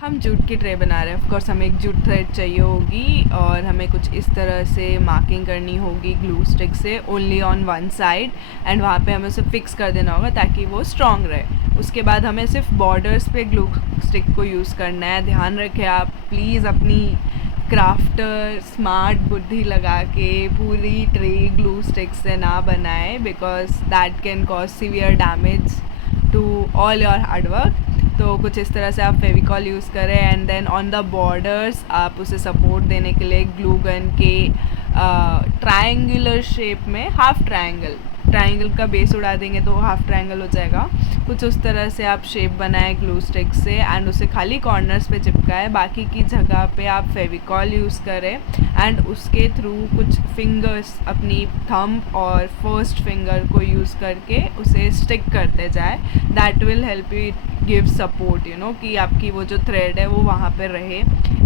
हम जूट की ट्रे बना रहे हैं। ऑफ कोर्स हमें एक जूट थ्रेड चाहिए होगी और हमें कुछ इस तरह से मार्किंग करनी होगी ग्लू स्टिक से only on one side, and वहाँ पे हमें उसे फिक्स कर देना होगा ताकि वो स्ट्रॉन्ग रहे। उसके बाद हमें सिर्फ बॉर्डर्स पे ग्लू स्टिक को यूज़ करना है। ध्यान रखें आप प्लीज़ अपनी क्राफ्टर स्मार्ट बुद्धि लगा के पूरी ट्रे ग्लू स्टिक से ना बनाए, because that can cause severe damage to all your hard work. तो कुछ इस तरह से आप फेविकॉल यूज़ करें, and then on the borders आप उसे सपोर्ट देने के लिए ग्लू गन के ट्रायंगुलर शेप में हाफ ट्रायंगल का बेस उड़ा देंगे तो हाफ ट्रायंगल हो जाएगा। कुछ उस तरह से आप शेप बनाए ग्लू स्टिक से एंड उसे खाली कॉर्नर्स पे चिपकाए, बाकी की जगह पे आप फेविकॉल यूज़ करें एंड उसके थ्रू कुछ फिंगर्स अपनी थंब और फर्स्ट फिंगर को यूज़ करके उसे स्टिक करते जाए। That will help you give support कि आपकी वो जो थ्रेड है वो वहाँ पे रहे।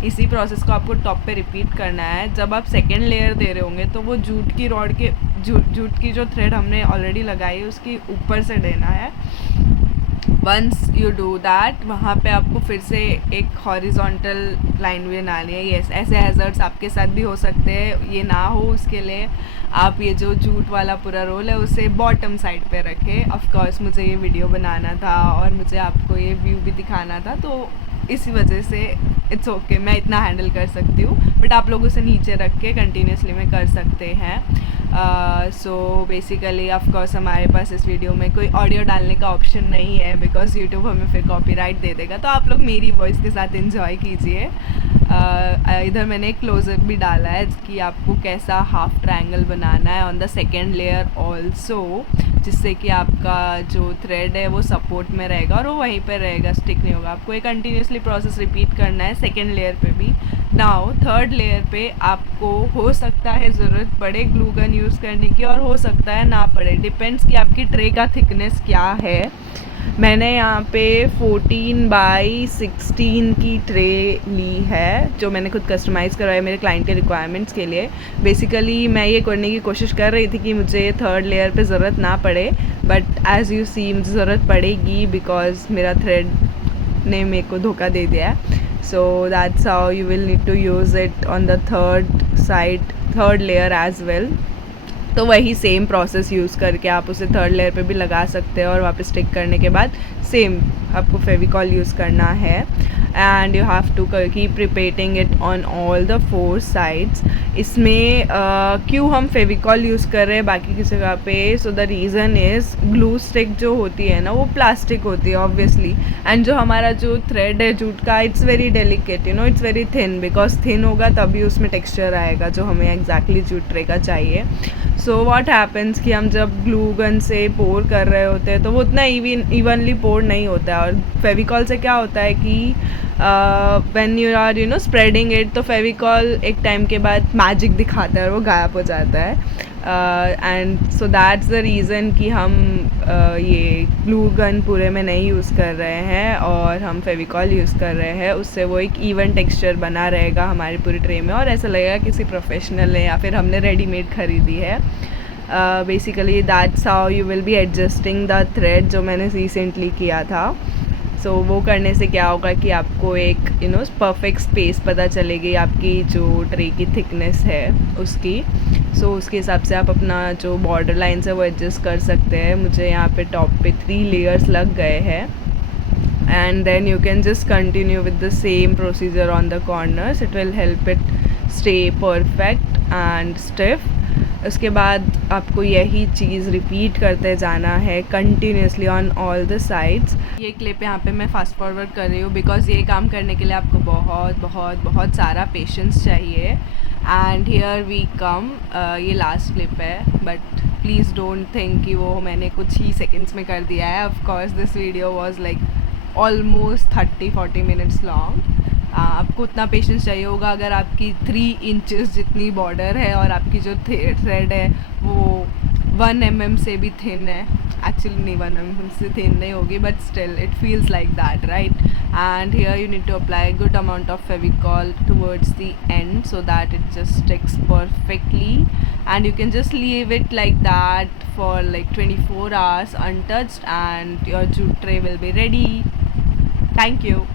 इसी प्रोसेस को आपको टॉप पे रिपीट करना है। जब आप सेकेंड लेयर दे रहे होंगे तो वो जूट की रॉड के जूट की जो थ्रेड हमने ऑलरेडी लगाई है उसकी ऊपर से देना है। वंस यू डू दैट वहाँ पे आपको फिर से एक हॉरिजॉन्टल लाइन भी बनानी है। यस, ऐसे हैज़र्ड्स आपके साथ भी हो सकते हैं, ये ना हो उसके लिए आप ये जो जूट वाला पूरा रोल है उसे बॉटम साइड पे रखें। ऑफ कोर्स मुझे ये वीडियो बनाना था और मुझे आपको ये व्यू भी दिखाना था, तो इसी वजह से इट्स ओके, मैं इतना हैंडल कर सकती हूँ, बट आप लोग उसे नीचे रख के कंटिन्यूसली में कर सकते हैं। सो बेसिकली ऑफ कोर्स हमारे पास इस वीडियो में कोई ऑडियो डालने का ऑप्शन नहीं है बिकॉज यूट्यूब हमें फिर कॉपीराइट दे देगा, तो आप लोग मेरी वॉइस के साथ एंजॉय कीजिए। इधर मैंने एक क्लोजअप भी डाला है कि आपको कैसा हाफ ट्रायंगल बनाना है on the second layer also, जिससे कि आपका जो थ्रेड है वो सपोर्ट में रहेगा और वो वहीं पर रहेगा, स्टिक नहीं होगा। आपको ये कंटिन्यूसली प्रोसेस रिपीट करना है सेकेंड लेयर पे भी। नाउ थर्ड लेयर पे आपको हो सकता है ज़रूरत पड़े ग्लू गन यूज़ करने की और हो सकता है ना पड़े, डिपेंड्स कि आपकी ट्रे का थिकनेस क्या है। मैंने यहाँ पे 14 बाई 16 की ट्रे ली है जो मैंने खुद कस्टमाइज़ करवाया मेरे क्लाइंट के रिक्वायरमेंट्स के लिए। बेसिकली मैं ये करने की कोशिश कर रही थी कि मुझे थर्ड लेयर पे ज़रूरत ना पड़े, बट एज़ यू सी मुझे ज़रूरत पड़ेगी बिकॉज मेरा थ्रेड ने मेरे को धोखा दे दिया है। So that's how you will need to use it on the third layer as well. तो वही सेम प्रोसेस यूज़ करके आप उसे थर्ड लेयर पे भी लगा सकते हैं और वापस स्टिक करने के बाद सेम आपको फेविकॉल यूज़ करना है and you have to keep repeating it on all the 4 sides. इसमें क्यों हम फेविकॉल यूज़ कर रहे हैं बाकी की जगह पे? So the reason is glue stick जो होती है ना वो प्लास्टिक होती है ऑब्वियसली, एंड जो हमारा जो थ्रेड है जूट का it's very delicate, it's very thin, because thin होगा तभी उसमें टेक्सचर आएगा जो हमें एग्जैक्टली जूट ट्रे का चाहिए। सो व्हाट हैपन्स कि हम जब ग्लू गन से पोर कर रहे होते हैं तो वो उतना इवनली पोर नहीं होता है, और फेविकॉल से क्या होता है कि when you are spreading it तो फेविकॉल एक टाइम के बाद मैजिक दिखाता है और वो गायब हो जाता है। And so that's the reason कि हम ये ग्लू गन पूरे में नहीं यूज़ कर रहे हैं और हम फेविकॉल यूज़ कर रहे हैं। उससे वो एक इवन टेक्सचर बना रहेगा हमारी पूरी ट्रे में और ऐसा लगेगा किसी प्रोफेशनल ने या फिर हमने रेडीमेड ख़रीदी है। Basically that's how you will be adjusting the thread जो मैंने रिसेंटली किया था। सो वो करने से क्या होगा कि आपको एक परफेक्ट स्पेस पता चलेगी आपकी जो ट्रे की थिकनेस है उसकी। सो उसके हिसाब से आप अपना जो बॉर्डर लाइन्स है वो एडजस्ट कर सकते हैं। मुझे यहाँ पे टॉप पे 3 लेयर्स लग गए हैं and then you can just continue with the same procedure on the corners. It will help it stay perfect and stiff. उसके बाद आपको यही चीज़ रिपीट करते जाना है continuously on all the sides. ये क्लिप यहाँ पे मैं फास्ट फॉरवर्ड कर रही हूँ बिकॉज ये काम करने के लिए आपको बहुत बहुत बहुत सारा पेशेंस चाहिए। एंड हियर वी कम, ये लास्ट क्लिप है बट प्लीज़ डोंट थिंक कि वो मैंने कुछ ही सेकेंड्स में कर दिया है। Of course this video was like almost 30-40 minutes long. आपको उतना पेशेंस चाहिए होगा अगर आपकी 3 इंचेस जितनी बॉर्डर है और आपकी जो थ्रेड है वो 1 mm से भी थिन है। एक्चुअली नहीं 1 mm से थिन नहीं होगी but still it feels like that, right? And here you need to apply good amount of Fevicol towards the end so that it just sticks perfectly, and you can just leave it like that for like 24 hours untouched and your jute tray will be ready. Thank you.